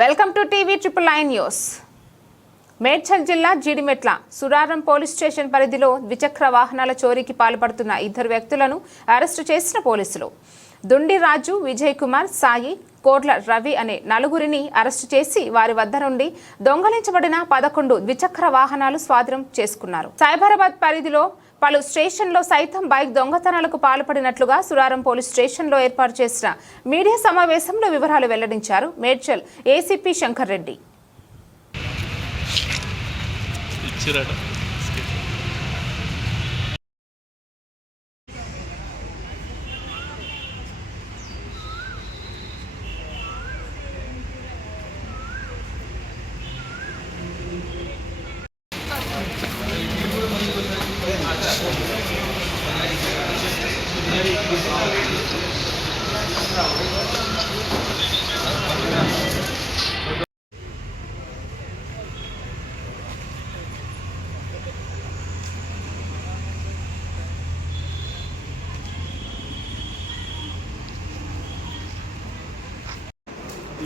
Welcome to TV triple nine news. Medchal జిల్లా Jeedimetla Suraram police station పరిధిలో ద్విచక్ర వాహనాల చోరీకి పాల్పడుతున్న ఇద్దరు వ్యక్తులను అరెస్టు చేసిన పోలీసులు. దుండి రాజు విజయ్ కుమార్ సాయి కోట్ల రవి అనే నలుగురిని అరెస్టు చేసి వారి వద్ద నుండి దొంగలించబడిన పదకొండు ద్విచక్ర వాహనాలు స్వాధీనం చేసుకున్నారు. సైబరాబాద్ పరిధిలో పలు స్టేషన్లో సైతం బైక్ దొంగతనాలకు పాల్పడినట్లుగా సురారం పోలీస్ స్టేషన్లో ఏర్పాటు చేసిన మీడియా సమావేశంలో వివరాలు వెల్లడించారు మేడ్చల్ ఏసీపీ శంకర్ రెడ్డి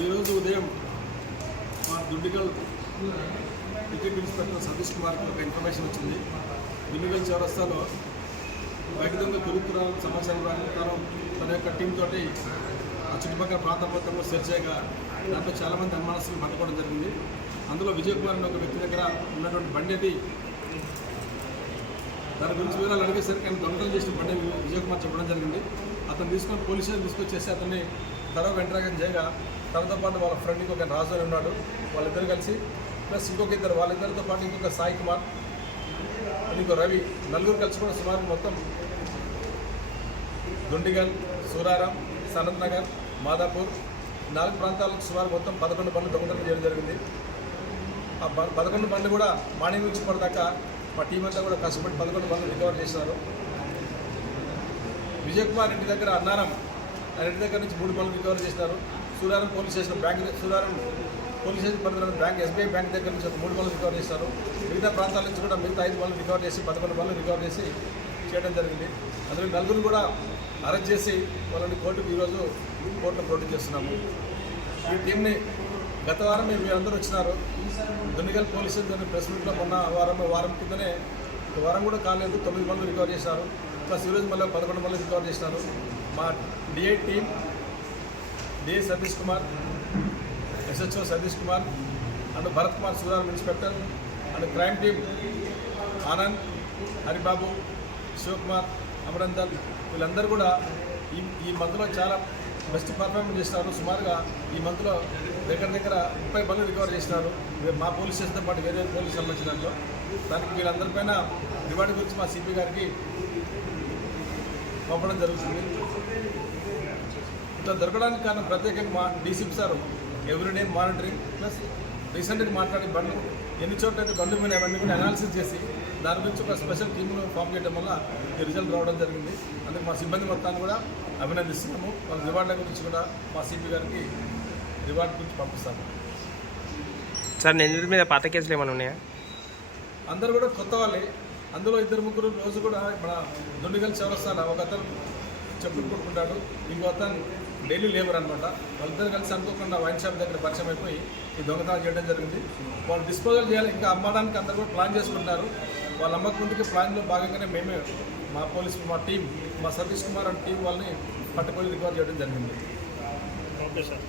ఈరోజు ఉదయం మా దుండిగల్ డిప్యూటీ ఇన్స్పెక్టర్ సతీష్ కుమార్కి ఒక ఇన్ఫర్మేషన్ వచ్చింది. దుండిగల్ చౌరస్తాలో బయట దొంగ రావడం సమాచారం ప్రకారం తన యొక్క టీం తోటి ఆ చుట్టుపక్కల ప్రాంత మొత్తంలో సెర్చ్ చేయగా దాంట్లో చాలామంది అనుమానస్తులు పట్టుకోవడం జరిగింది. అందులో విజయ్ కుమార్ అనే ఒక వ్యక్తి దగ్గర ఉన్నటువంటి బండి అది. దాని గురించి వివరాలు అడిగేసరికి ఆయన దొంగతనం చేసిన బండి విజయ్ కుమార్ చెప్పడం జరిగింది. అతను తీసుకొని పోలీస్ స్టేషన్ తీసుకొచ్చేసి అతన్ని తర్వాత వెంటరాగం చేయగా తనతో పాటు వాళ్ళ ఫ్రెండ్ ఇంకొక రాజు అని ఉన్నాడు. వాళ్ళిద్దరు కలిసి ప్లస్ ఇంకొక ఇద్దరు వాళ్ళిద్దరితో పాటు ఇంకొక సాయి కుమార్ ఇంకో రవి నలుగురు కలిసి కూడా సుమారు మొత్తం దుండిగల్ సూరారం సనత్ నగర్ మాదాపూర్ నాలుగు ప్రాంతాలకు సుమారు మొత్తం పదకొండు బండ్లు దొంగతనం చేయడం జరిగింది. ఆ పదకొండు బండ్లు కూడా మార్నింగ్ నుంచి పడదాకా మా టీం అంతా కూడా కష్టపడి పదకొండు పనులు రికవర్ చేసినారు. విజయ్ కుమార్ ఇంటి దగ్గర అన్నారం ఆయన ఇంటి దగ్గర నుంచి మూడు బండ్లు రికవర్ చేసినారు. Suraram police station bank Suraram police station పరిధిలో బ్యాంక్ ఎస్బీఐ బ్యాంక్ దగ్గర నుంచి ఒక మూడు బండ్లు రికవర్ చేశారు మిగతా ప్రాంతాల నుంచి కూడా మిగతా ఐదు బండ్లు రికవర్ చేసి పదకొండు బండ్లు రికవర్ చేసి చేయడం జరిగింది. అందులో నలుగురు కూడా అరెస్ట్ చేసి వాళ్ళని కోర్టుకు ఈరోజు కోర్టులో ప్రొడ్యూస్ చేస్తున్నాము. ఈ టీంని గత వారం మీరు మీరందరూ వచ్చినారు. దున్నిగల్ పోలీసు దాన్ని ప్రెస్ మీట్లో మొన్న వారం వారం కిందనే ఒక వారం కూడా కాలేదు తొమ్మిది మంది రికవర్ చేశారు. ప్లస్ ఈరోజు మళ్ళీ పదకొండు మంది రికవర్ చేశారు మా DI team D Satish Kumar SHO Satish Kumar and Bharath Kumar Sudharam inspector and crime team Anand Haribabu Shivakumar Amarandal వీళ్ళందరూ కూడా ఈ ఈ మంత్లో చాలా బెస్ట్ పర్ఫార్మెన్స్ చేసినారు సుమారుగా ఈ మంత్లో దగ్గర దగ్గర ముప్పై బండ్లు రికవర్ చేసినారు. మా పోలీస్ స్టేషన్తో పాటు వేరే పోలీస్ సంబంధించిన దానికి వీళ్ళందరిపైన రివార్డు గురించి మా సిపి గారికి పంపడం జరుగుతుంది. ఇట్లా దొరకడానికి కారణం ప్రత్యేకంగా మా DCP sir everyday monitoring plus రీసెంట్గా మాట్లాడి బండ్లు ఎన్ని చోట్ల అయితే బండ్లు మీద అవన్నీ కూడా అనాలిసిస్ చేసి దాని గురించి ఒక స్పెషల్ టీమ్ను ఫామ్ చేయడం వల్ల ఈ రిజల్ట్ రావడం జరిగింది. అందుకు మా సిబ్బంది మొత్తాన్ని కూడా అభినందిస్తున్నాము. వాళ్ళ రివార్డుల గురించి కూడా మా సిపి గారికి రివార్డు గురించి పంపిస్తాము. సార్ నిందితుల మీద పాత కేసులు ఏమైనా ఉన్నాయా? అందరూ కూడా కొత్త వాళ్ళే. అందులో ఇద్దరు ముగ్గురు రోజు కూడా మన దొండిగల్ చౌరస్తాన ఒక అతను చెప్పులు కొట్టుకుంటాడు ఇంకో అతను డైలీ లేబర్ అనమాట వాళ్ళిద్దరు కలిసి అనుకోకుండా వైన్ షాప్ దగ్గర పరిచయం అయిపోయి ఈ దొంగతనం చేయడం జరిగింది. వాళ్ళు డిస్పోజల్ చేయాలి ఇంకా అమ్మడానికి అందరూ కూడా ప్లాన్ చేసుకుంటారు. వాళ్ళ అమ్మక ముందుకి ప్లాన్లో భాగంగానే మేమే మా పోలీస్ మా టీం మా సతీష్ కుమార్ అండ్ టీం వాళ్ళని పట్టుకొని రికవర్ చేయడం జరిగింది. Okay sir.